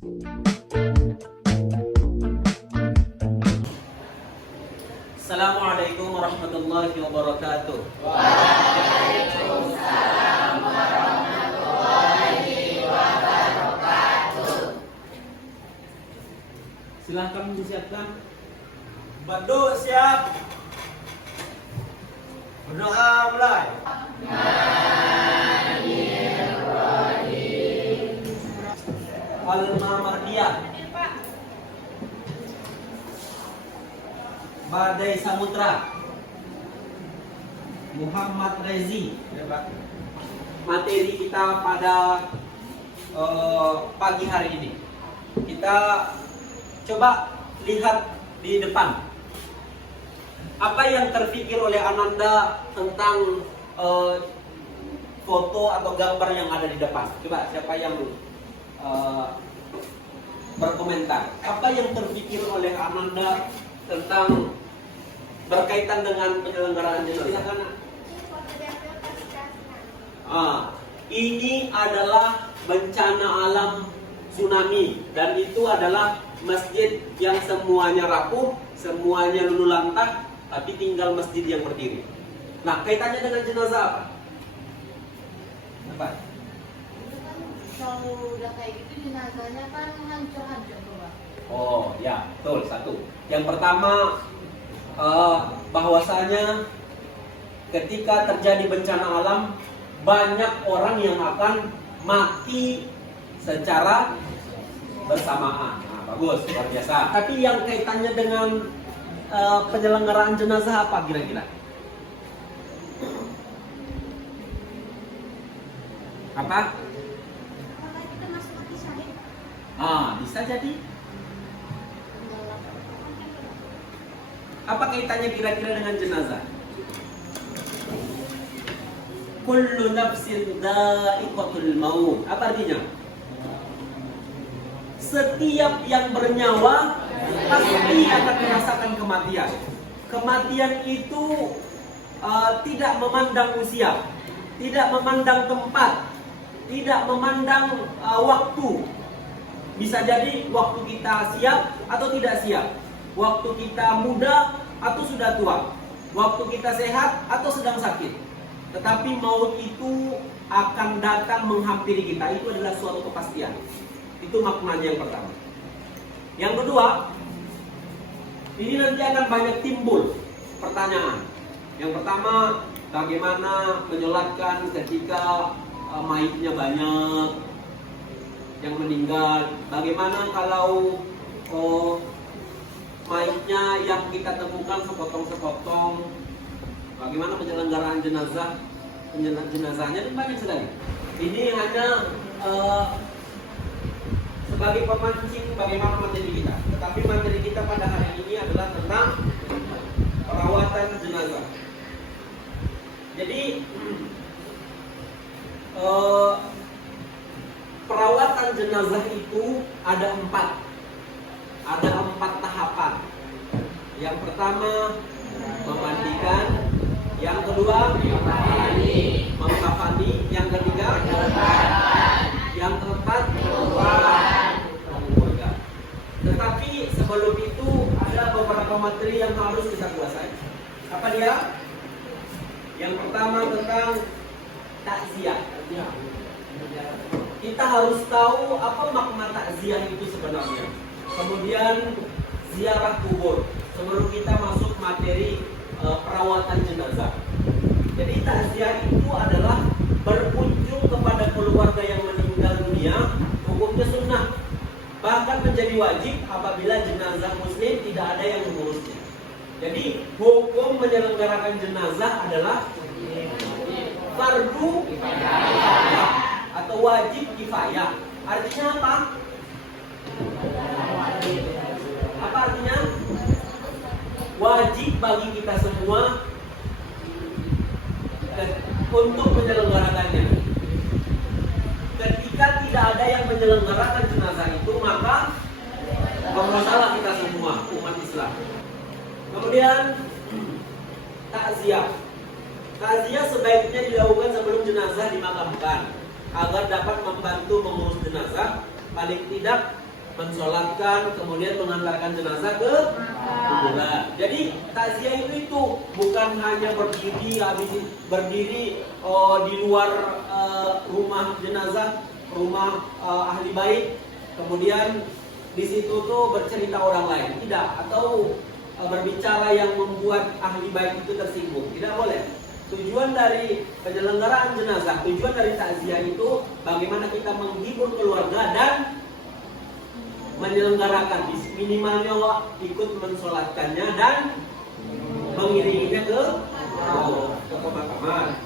Assalamualaikum warahmatullahi wabarakatuh. Waalaikumsalam warahmatullahi wabarakatuh. Silahkan disiapkan. Bantu siap. Berdoa mulai. Alma Mardiyah. Badai Samudra. Muhammad Rezi. Materi kita pada pagi hari ini, kita coba lihat di depan. Apa yang terpikir oleh Ananda tentang foto atau gambar yang ada di depan? Coba siapa yang berkomentar? Apa yang terpikir oleh Ananda tentang berkaitan dengan penyelenggaraan jenazah? Ini adalah bencana alam tsunami, dan itu adalah masjid yang semuanya rapuh, semuanya luluh lantak, tapi tinggal masjid yang berdiri. Nah, kaitannya dengan jenazah apa? Apa? Kalau udah kayak gitu jenazahnya kan hancur-hancur Pak. Oh ya, betul. Satu. Yang pertama, bahwasanya ketika terjadi bencana alam, banyak orang yang akan mati secara bersamaan. Nah, bagus, luar biasa. Tapi yang kaitannya dengan penyelenggaraan jenazah apa kira-kira? Apa? Kalau kita masuk mati syahid. Bisa jadi. Apa kaitannya kira-kira dengan jenazah? Kullu nafsin dha'iqatul maut. Apa artinya? Setiap yang bernyawa pasti akan merasakan kematian. Kematian itu tidak memandang usia, tidak memandang tempat, tidak memandang waktu. Bisa jadi waktu kita siap atau tidak siap, waktu kita muda atau sudah tua, waktu kita sehat atau sedang sakit. Tetapi maut itu akan datang menghampiri kita. Itu adalah suatu kepastian. Itu maknanya yang pertama. Yang kedua, ini nanti akan banyak timbul pertanyaan. Yang pertama, bagaimana menyolatkan ketika mayitnya banyak yang meninggal? Bagaimana kalau mayitnya yang kita temukan sepotong-sepotong? Bagaimana penyelenggaraan jenazahnya? Dan banyak sekali. Ini hanya sebagai pemancing bagaimana materi kita. Tetapi materi kita pada hari ini adalah tentang perawatan jenazah. Jadi perawatan jenazah itu ada empat tahapan. Yang pertama, memandikan. Yang kedua, mengkafani. Yang ketiga, yang keempat, menguburkan. Tetapi sebelum itu ada beberapa materi yang harus kita kuasai. Apa dia? Yang pertama tentang takziah. Kita harus tahu apa makna takziah itu sebenarnya. Kemudian ziarah kubur sebelum kita masuk materi perawatan jenazah. Jadi takziah itu adalah berkunjung kepada keluarga yang meninggal dunia. Hukumnya sunnah, bahkan menjadi wajib apabila jenazah muslim tidak ada yang mengurusnya. Jadi hukum menyelenggarakan jenazah adalah fardu kifayah atau wajib kifayah. Artinya apa? Apa artinya? Wajib bagi kita semua untuk menyelenggarakannya. Ketika tidak ada yang menyelenggarakan jenazah itu, maka bermasalah kita semua umat Islam. Kemudian takziah. Takziah sebaiknya dilakukan sebelum jenazah dimakamkan agar dapat membantu mengurus jenazah. Paling tidak mensolatkan, kemudian mengantarkan jenazah ke kuburan. Jadi takziah itu bukan hanya berdiri di luar rumah jenazah, rumah ahli bait, kemudian di situ tuh bercerita orang lain, tidak, atau berbicara yang membuat ahli bait itu tersinggung, tidak boleh. Tujuan dari penyelenggaraan jenazah, tujuan dari takziah itu bagaimana kita menghibur keluarga dan menyelenggarakan, minimalnya ikut mensolatkannya dan mengiringinya ke pemakaman.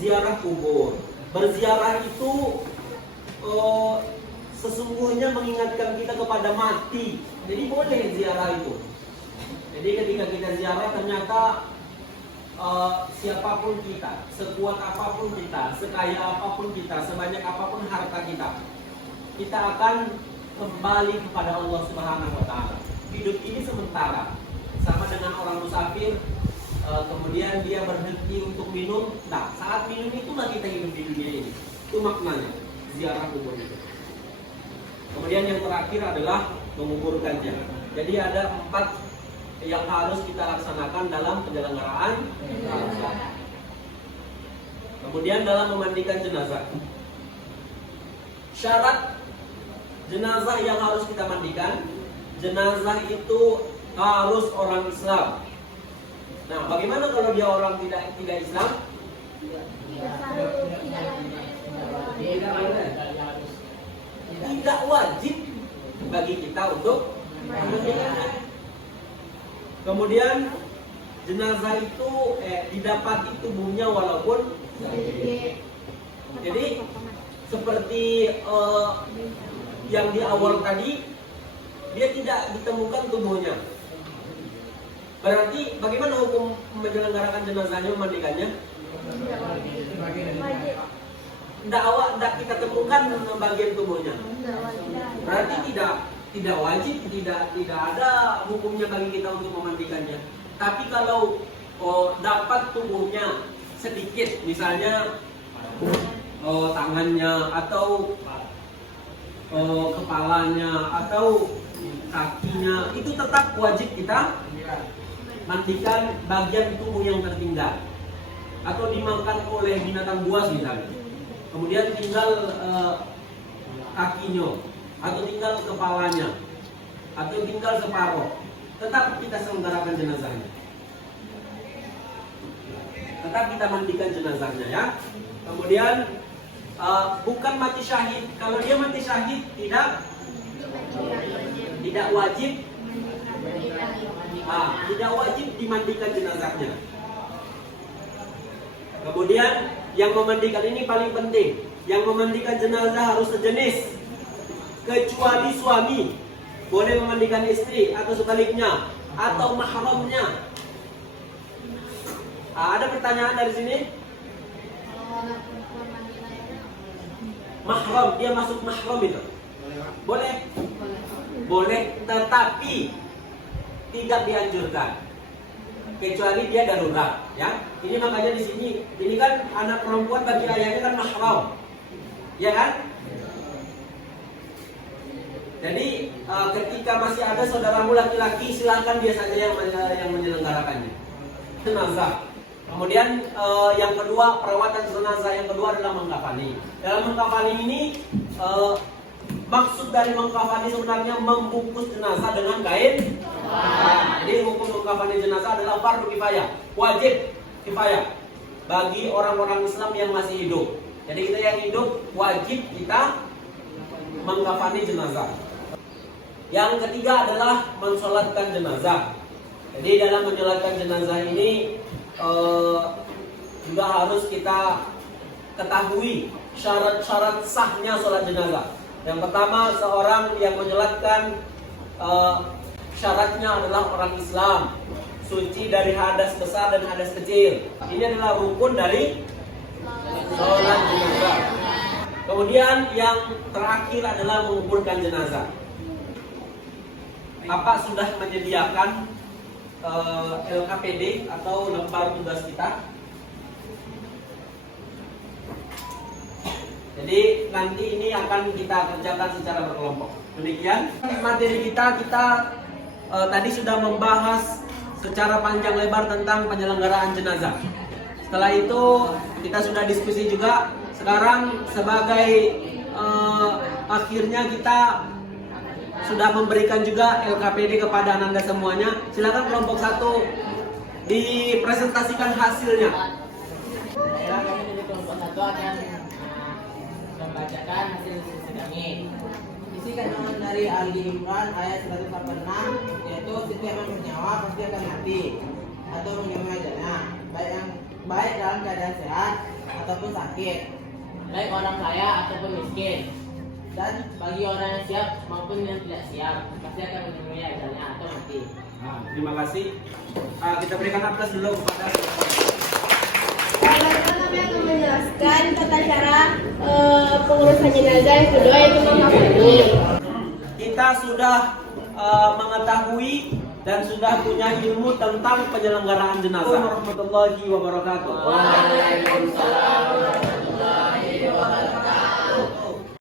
Ziarah kubur, berziarah itu sesungguhnya mengingatkan kita kepada mati. Jadi boleh ziarah itu. Jadi ketika kita ziarah ternyata siapapun kita, sekuat apapun kita, sekaya apapun kita, sebanyak apapun harta kita, kita akan kembali kepada Allah Subhanahu wa taala. Hidup ini sementara. Sama dengan orang musafir, kemudian dia berhenti untuk minum. Nah, saat minum itulah kita hidup di dunia ini. Itu maknanya ziarah kubur itu. Kemudian yang terakhir adalah menguburkannya. Jadi ada 4 yang harus kita laksanakan dalam penyelenggaraan jenazah. Kemudian dalam memandikan jenazah, syarat jenazah yang harus kita mandikan, jenazah itu harus orang Islam. Nah, bagaimana kalau dia orang tidak Islam? Tidak wajib bagi kita untuk memandikannya. Kemudian jenazah itu didapati tubuhnya walaupun jadi seperti yang di awal tadi, dia tidak ditemukan tubuhnya. Berarti bagaimana hukum menyelenggarakan jenazahnya, memandikannya? Tidak kita temukan bagian tubuhnya. Berarti tidak wajib, tidak ada hukumnya bagi kita untuk memandikannya. Tapi kalau dapat tubuhnya sedikit, misalnya tangannya atau kepalanya atau kakinya, itu tetap wajib kita mandikan bagian tubuh yang tertinggal. Atau dimakan oleh binatang buas misalnya, kemudian tinggal kakinya, atau tinggal kepalanya, atau tinggal separuh, tetap kita selenggarakan jenazahnya. Tetap kita mandikan jenazahnya ya. Kemudian bukan mati syahid. Kalau dia mati syahid tidak wajib, tidak wajib dimandikan jenazahnya. Kemudian yang memandikan ini paling penting. Yang memandikan jenazah harus sejenis, kecuali suami. Boleh memandikan istri atau sebaliknya, atau mahramnya. Ada pertanyaan dari sini? Mahram, dia masuk mahram itu boleh? Boleh, tetapi tidak dianjurkan kecuali dia darurat ya. Ini makanya di sini, ini kan anak perempuan bagi ayahnya kan mahram, ya kan? Jadi ketika masih ada saudaramu laki-laki, silahkan dia saja yang menyelenggarakannya jenazah. Kemudian yang kedua, perawatan jenazah yang kedua adalah mengkafani. Dalam mengkafani ini maksud dari mengkafani sebenarnya membungkus jenazah dengan kain. Jadi hukum mengkafani jenazah adalah fardu kifayah, wajib kifayah bagi orang-orang Islam yang masih hidup. Jadi kita yang hidup wajib kita mengkafani jenazah. Yang ketiga adalah mensolatkan jenazah. Jadi dalam mensolatkan jenazah ini juga harus kita ketahui syarat-syarat sahnya sholat jenazah. Yang pertama, seorang yang menyolatkan syaratnya adalah orang Islam, suci dari hadas besar dan hadas kecil. Ini adalah rukun dari sholat jenazah. Kemudian yang terakhir adalah menguburkan jenazah. Bapak sudah menyediakan LKPD atau lembar tugas kita. Jadi nanti ini akan kita kerjakan secara berkelompok. Demikian materi kita tadi sudah membahas secara panjang lebar tentang penyelenggaraan jenazah. Setelah itu kita sudah diskusi juga. Sekarang sebagai akhirnya kita sudah memberikan juga LKPD kepada Ananda semuanya. Silakan kelompok 1 dipresentasikan hasilnya. Baiklah, kami dari kelompok 1 akan membacakan hasil diskusi kami. Isi kandungan dari Ali Imran ayat 146, yaitu setiap yang bernyawa pasti akan mati atau menyamai ajalnya, baik dalam keadaan sehat ataupun sakit, baik orang kaya ataupun miskin. Dan bagi orang yang siap maupun yang tidak siap pasti akan menyamai ajalnya atau mati. Nah, terima kasih. Kita berikan aplaus dulu kepada. Sekarang kami akan menjelaskan tata cara pengurusan jenazah yang kedua, yaitu mengkafani. Kita sudah mengetahui dan sudah punya ilmu tentang penyelenggaraan jenazah. Warahmatullahi wabarakatuh.